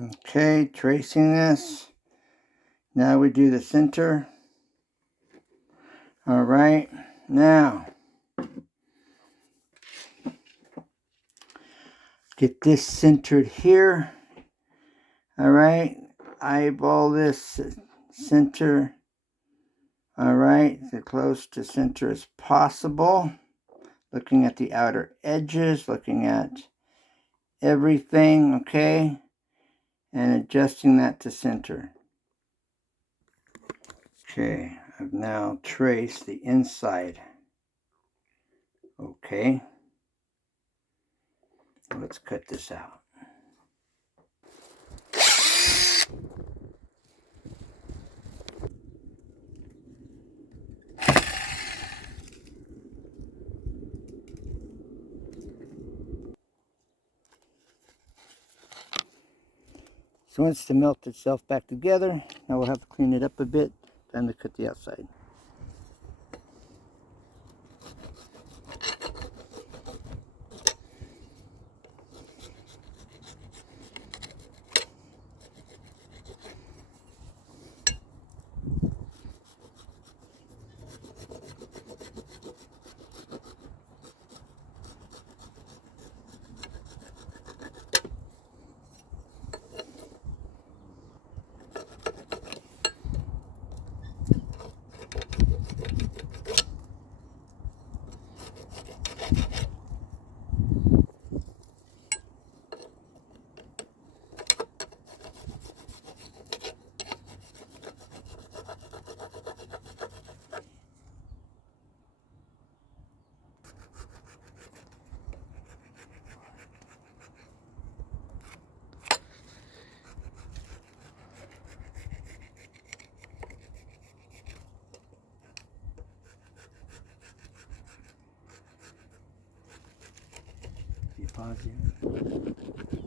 Okay, tracing this. Now we do the center. All right, now get this centered here. All right, eyeball this center. All right, as close to center as possible. Looking at the outer edges, looking at everything, okay? And adjusting that to center. Okay, I've now traced the inside. Okay. Let's cut this out. So once to melt itself back together, now we'll have to clean it up a bit. Time to cut the outside. Pause here.